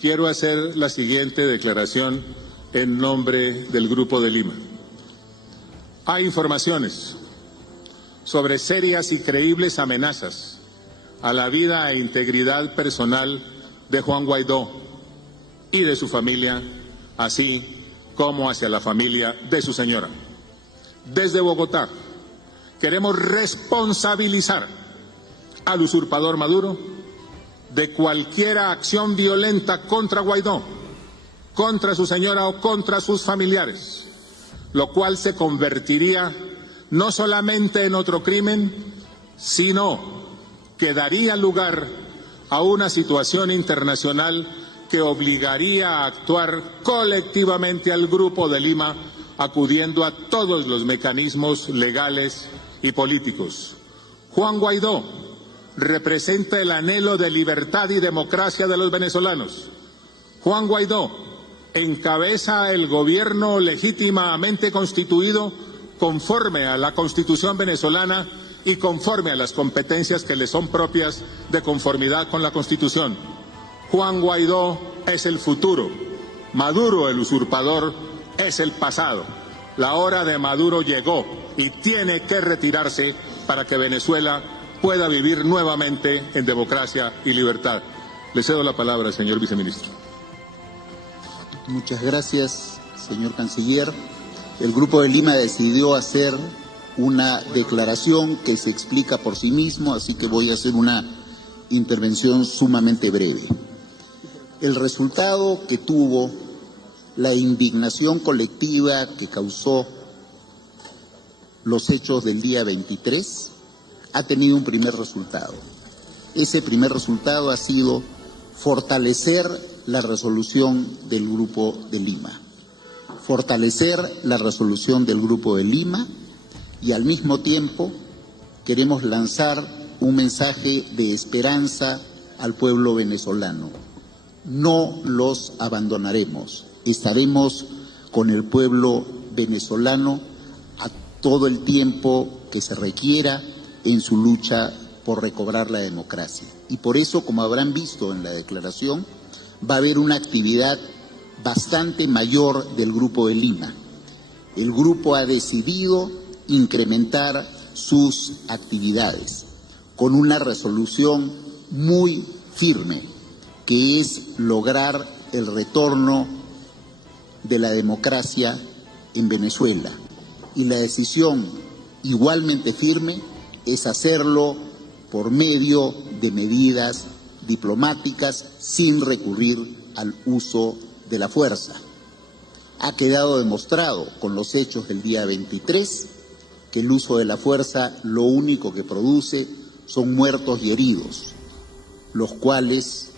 Quiero hacer la siguiente declaración en nombre del Grupo de Lima. Hay informaciones sobre serias y creíbles amenazas a la vida e integridad personal de Juan Guaidó y de su familia, así como hacia la familia de su señora. Desde Bogotá queremos responsabilizar al usurpador Maduro de cualquier acción violenta contra Guaidó, contra su señora o contra sus familiares, lo cual se convertiría no solamente en otro crimen, sino que daría lugar a una situación internacional que obligaría a actuar colectivamente al Grupo de Lima, acudiendo a todos los mecanismos legales y políticos. Juan Guaidó representa el anhelo de libertad y democracia de los venezolanos. Juan Guaidó encabeza el gobierno legítimamente constituido conforme a la Constitución venezolana y conforme a las competencias que le son propias de conformidad con la Constitución. Juan Guaidó es el futuro, Maduro, el usurpador, es el pasado. La hora de Maduro llegó y tiene que retirarse para que Venezuela pueda vivir nuevamente en democracia y libertad. Le cedo la palabra, señor viceministro. Muchas gracias, señor canciller. El Grupo de Lima decidió hacer una declaración que se explica por sí mismo, así que voy a hacer una intervención sumamente breve. El resultado que tuvo la indignación colectiva que causó los hechos del día 23 ha tenido un primer resultado. Ese primer resultado ha sido fortalecer la resolución del Grupo de Lima. Fortalecer la resolución del Grupo de Lima y al mismo tiempo queremos lanzar un mensaje de esperanza al pueblo venezolano. No los abandonaremos, estaremos con el pueblo venezolano a todo el tiempo que se requiera en su lucha por recobrar la democracia. Y por eso, como habrán visto en la declaración, va a haber una actividad bastante mayor del Grupo de Lima. El grupo ha decidido incrementar sus actividades con una resolución muy firme, que es lograr el retorno de la democracia en Venezuela. Y la decisión igualmente firme es hacerlo por medio de medidas diplomáticas sin recurrir al uso de la fuerza. Ha quedado demostrado con los hechos del día 23 que el uso de la fuerza lo único que produce son muertos y heridos, los cuales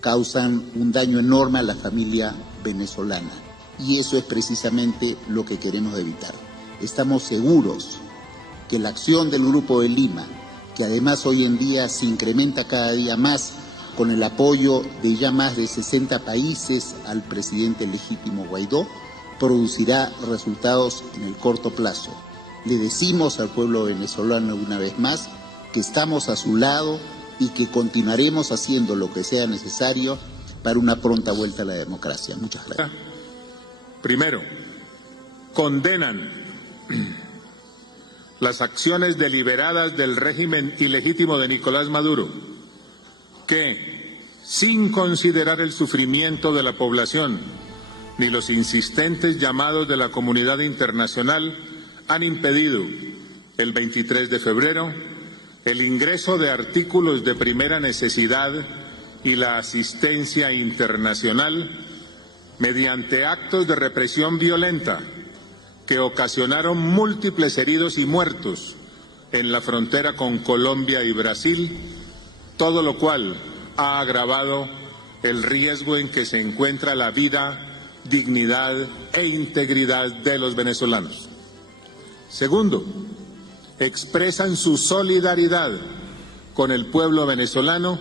causan un daño enorme a la familia venezolana. Y eso es precisamente lo que queremos evitar. Estamos seguros que la acción del Grupo de Lima, que además hoy en día se incrementa cada día más con el apoyo de ya más de 60 países al presidente legítimo Guaidó, producirá resultados en el corto plazo. Le decimos al pueblo venezolano una vez más que estamos a su lado y que continuaremos haciendo lo que sea necesario para una pronta vuelta a la democracia. Muchas gracias. Primero, condenan las acciones deliberadas del régimen ilegítimo de Nicolás Maduro, que, sin considerar el sufrimiento de la población ni los insistentes llamados de la comunidad internacional, han impedido el 23 de febrero el ingreso de artículos de primera necesidad y la asistencia internacional mediante actos de represión violenta que ocasionaron múltiples heridos y muertos en la frontera con Colombia y Brasil, todo lo cual ha agravado el riesgo en que se encuentra la vida, dignidad e integridad de los venezolanos. Segundo, expresan su solidaridad con el pueblo venezolano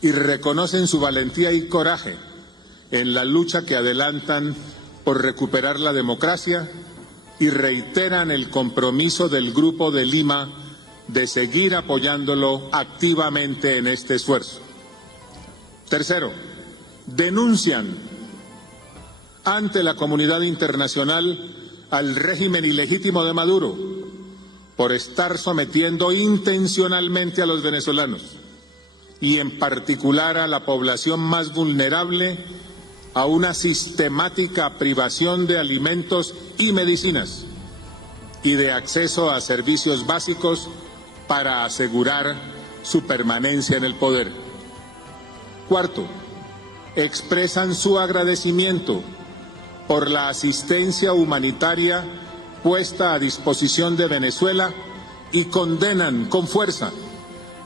y reconocen su valentía y coraje en la lucha que adelantan por recuperar la democracia y reiteran el compromiso del Grupo de Lima de seguir apoyándolo activamente en este esfuerzo. Tercero, denuncian ante la comunidad internacional al régimen ilegítimo de Maduro por estar sometiendo intencionalmente a los venezolanos y en particular a la población más vulnerable a una sistemática privación de alimentos y medicinas y de acceso a servicios básicos para asegurar su permanencia en el poder. Cuarto, expresan su agradecimiento por la asistencia humanitaria puesta a disposición de Venezuela y condenan con fuerza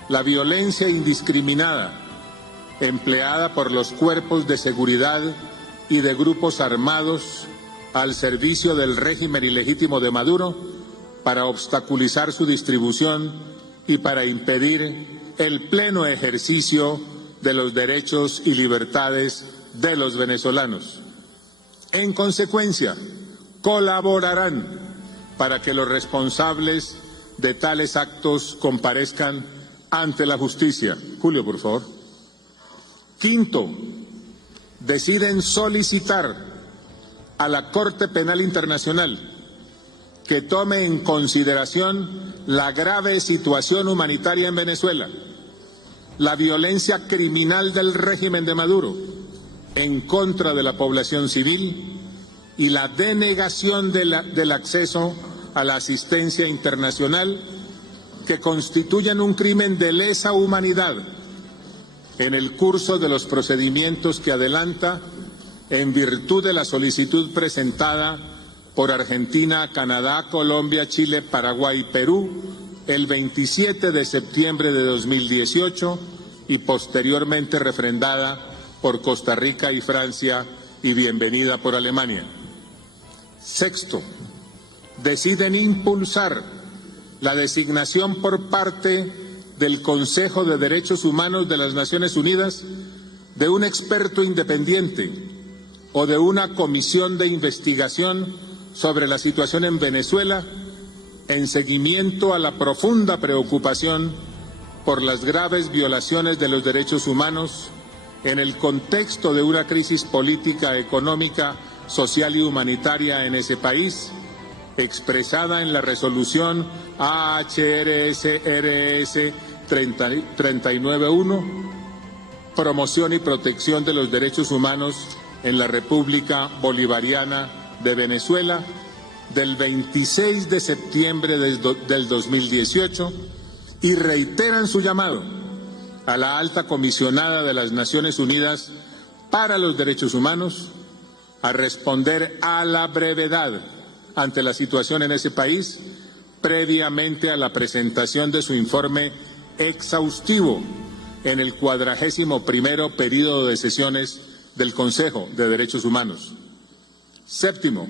la violencia indiscriminada empleada por los cuerpos de seguridad y de grupos armados al servicio del régimen ilegítimo de Maduro para obstaculizar su distribución y para impedir el pleno ejercicio de los derechos y libertades de los venezolanos. En consecuencia, colaborarán para que los responsables de tales actos comparezcan ante la justicia. Julio, por favor. Quinto, deciden solicitar a la Corte Penal Internacional que tome en consideración la grave situación humanitaria en Venezuela, la violencia criminal del régimen de Maduro en contra de la población civil y la denegación del acceso a la asistencia internacional que constituyen un crimen de lesa humanidad en el curso de los procedimientos que adelanta en virtud de la solicitud presentada por Argentina, Canadá, Colombia, Chile, Paraguay y Perú el 27 de septiembre de 2018 y posteriormente refrendada por Costa Rica y Francia y bienvenida por Alemania. Sexto, deciden impulsar la designación por parte del Consejo de Derechos Humanos de las Naciones Unidas de un experto independiente o de una comisión de investigación sobre la situación en Venezuela en seguimiento a la profunda preocupación por las graves violaciones de los derechos humanos en el contexto de una crisis política, económica, social y humanitaria en ese país, expresada en la resolución AHRS-RS 391, promoción y protección de los derechos humanos en la República Bolivariana de Venezuela, del 26 de septiembre del 2018, y reiteran su llamado a la alta comisionada de las Naciones Unidas para los Derechos Humanos a responder a la brevedad ante la situación en ese país, previamente a la presentación de su informe exhaustivo en el 41º período de sesiones del Consejo de Derechos Humanos. Séptimo,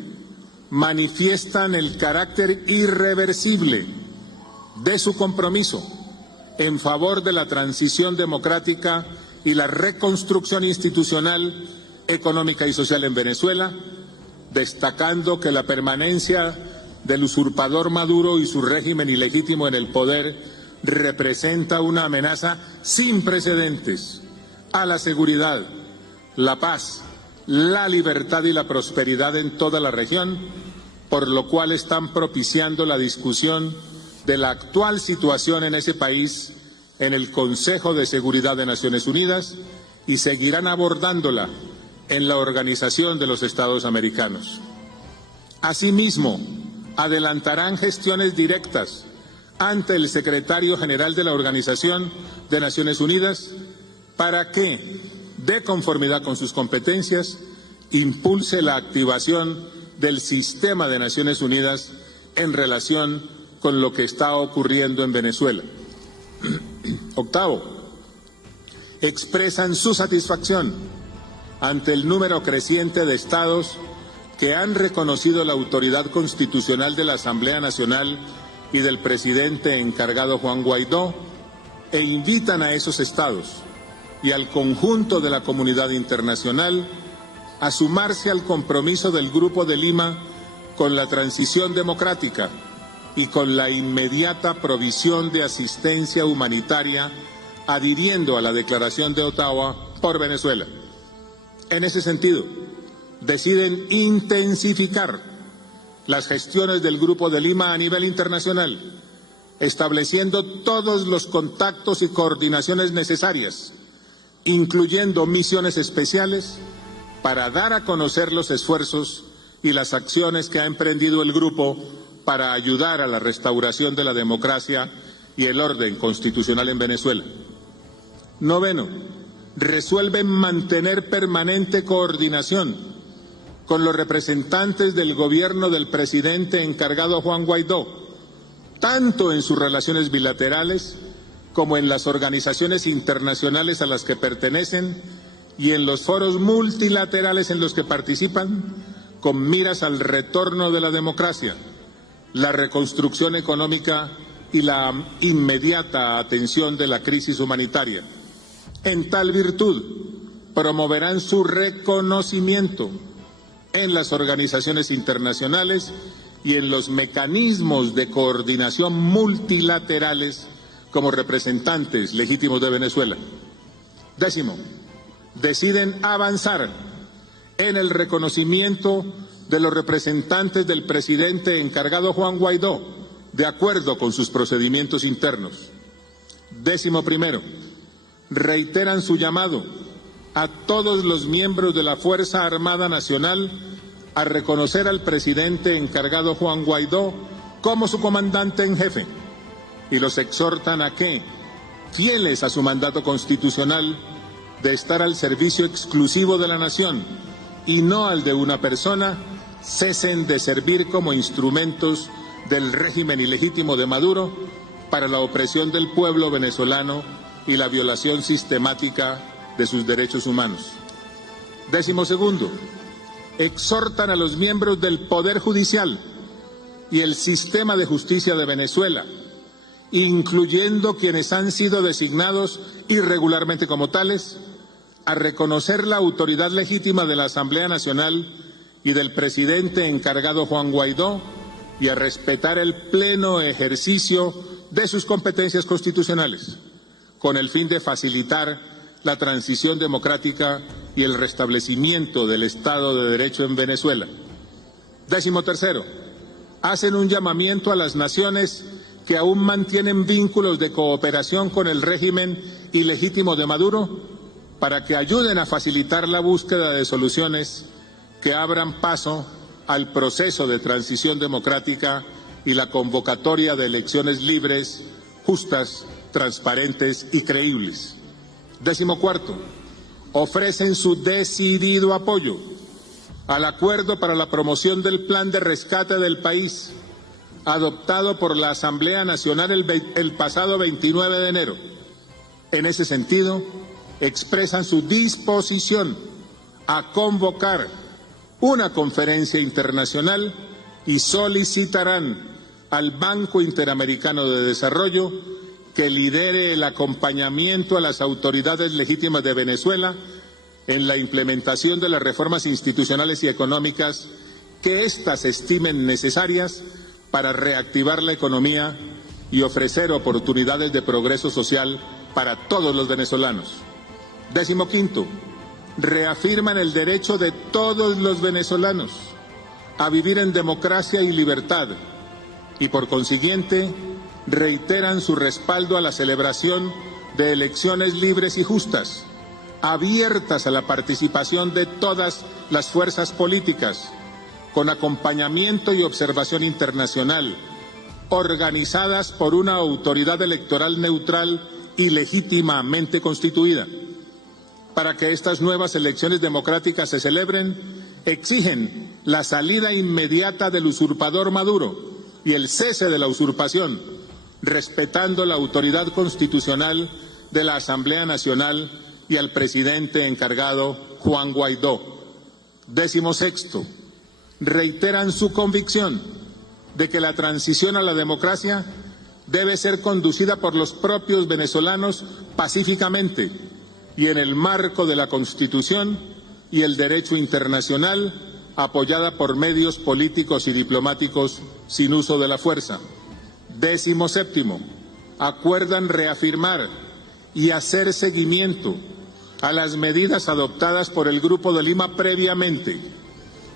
manifiestan el carácter irreversible de su compromiso en favor de la transición democrática y la reconstrucción institucional, económica y social en Venezuela, destacando que la permanencia del usurpador Maduro y su régimen ilegítimo en el poder representa una amenaza sin precedentes a la seguridad, la paz, la libertad y la prosperidad en toda la región, por lo cual están propiciando la discusión de la actual situación en ese país en el Consejo de Seguridad de Naciones Unidas y seguirán abordándola en la Organización de los Estados Americanos. Asimismo, adelantarán gestiones directas ante el secretario general de la Organización de Naciones Unidas para que, de conformidad con sus competencias, impulse la activación del sistema de Naciones Unidas en relación con lo que está ocurriendo en Venezuela. Octavo, expresan su satisfacción ante el número creciente de estados que han reconocido la autoridad constitucional de la Asamblea Nacional y del presidente encargado Juan Guaidó, e invitan a esos estados y al conjunto de la comunidad internacional a sumarse al compromiso del Grupo de Lima con la transición democrática y con la inmediata provisión de asistencia humanitaria, adhiriendo a la Declaración de Ottawa por Venezuela. En ese sentido, deciden intensificar las gestiones del Grupo de Lima a nivel internacional, estableciendo todos los contactos y coordinaciones necesarias, incluyendo misiones especiales para dar a conocer los esfuerzos y las acciones que ha emprendido el grupo para ayudar a la restauración de la democracia y el orden constitucional en Venezuela. Noveno, resuelven mantener permanente coordinación con los representantes del gobierno del presidente encargado Juan Guaidó, tanto en sus relaciones bilaterales como en las organizaciones internacionales a las que pertenecen y en los foros multilaterales en los que participan, con miras al retorno de la democracia, la reconstrucción económica y la inmediata atención de la crisis humanitaria. En tal virtud, promoverán su reconocimiento en las organizaciones internacionales y en los mecanismos de coordinación multilaterales como representantes legítimos de Venezuela. Décimo, deciden avanzar en el reconocimiento de los representantes del presidente encargado Juan Guaidó, de acuerdo con sus procedimientos internos. Décimo primero, reiteran su llamado a todos los miembros de la Fuerza Armada Nacional a reconocer al presidente encargado Juan Guaidó como su comandante en jefe y los exhortan a que, fieles a su mandato constitucional de estar al servicio exclusivo de la nación y no al de una persona, cesen de servir como instrumentos del régimen ilegítimo de Maduro para la opresión del pueblo venezolano y la violación sistemática de sus derechos humanos. Décimo segundo, exhortan a los miembros del Poder Judicial y el sistema de justicia de Venezuela, incluyendo quienes han sido designados irregularmente como tales, a reconocer la autoridad legítima de la Asamblea Nacional y del presidente encargado Juan Guaidó y a respetar el pleno ejercicio de sus competencias constitucionales, con el fin de facilitar la transición democrática y el restablecimiento del Estado de Derecho en Venezuela. Décimo tercero, hacen un llamamiento a las naciones que aún mantienen vínculos de cooperación con el régimen ilegítimo de Maduro para que ayuden a facilitar la búsqueda de soluciones que abran paso al proceso de transición democrática y la convocatoria de elecciones libres, justas, transparentes y creíbles. Décimo cuarto, ofrecen su decidido apoyo al acuerdo para la promoción del plan de rescate del país, adoptado por la Asamblea Nacional el pasado 29 de enero. En ese sentido, expresan su disposición a convocar una conferencia internacional y solicitarán al Banco Interamericano de Desarrollo que lidere el acompañamiento a las autoridades legítimas de Venezuela en la implementación de las reformas institucionales y económicas que éstas estimen necesarias para reactivar la economía y ofrecer oportunidades de progreso social para todos los venezolanos. Décimo quinto, reafirman el derecho de todos los venezolanos a vivir en democracia y libertad y por consiguiente reiteran su respaldo a la celebración de elecciones libres y justas, abiertas a la participación de todas las fuerzas políticas, con acompañamiento y observación internacional, organizadas por una autoridad electoral neutral y legítimamente constituida. Para que estas nuevas elecciones democráticas se celebren, exigen la salida inmediata del usurpador Maduro y el cese de la usurpación, respetando la autoridad constitucional de la Asamblea Nacional y al presidente encargado Juan Guaidó. Décimo sexto, reiteran su convicción de que la transición a la democracia debe ser conducida por los propios venezolanos pacíficamente y en el marco de la Constitución y el derecho internacional, apoyada por medios políticos y diplomáticos sin uso de la fuerza. Décimo séptimo, acuerdan reafirmar y hacer seguimiento a las medidas adoptadas por el Grupo de Lima previamente,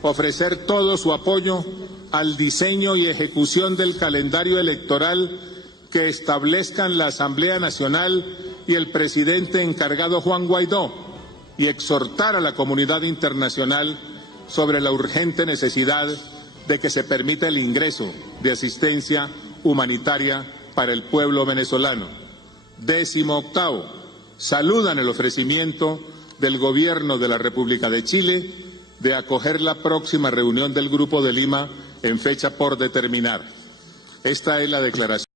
ofrecer todo su apoyo al diseño y ejecución del calendario electoral que establezcan la Asamblea Nacional y el presidente encargado Juan Guaidó, y exhortar a la comunidad internacional sobre la urgente necesidad de que se permita el ingreso de asistencia humanitaria para el pueblo venezolano. 18º, saludan el ofrecimiento del Gobierno de la República de Chile de acoger la próxima reunión del Grupo de Lima en fecha por determinar. Esta es la declaración.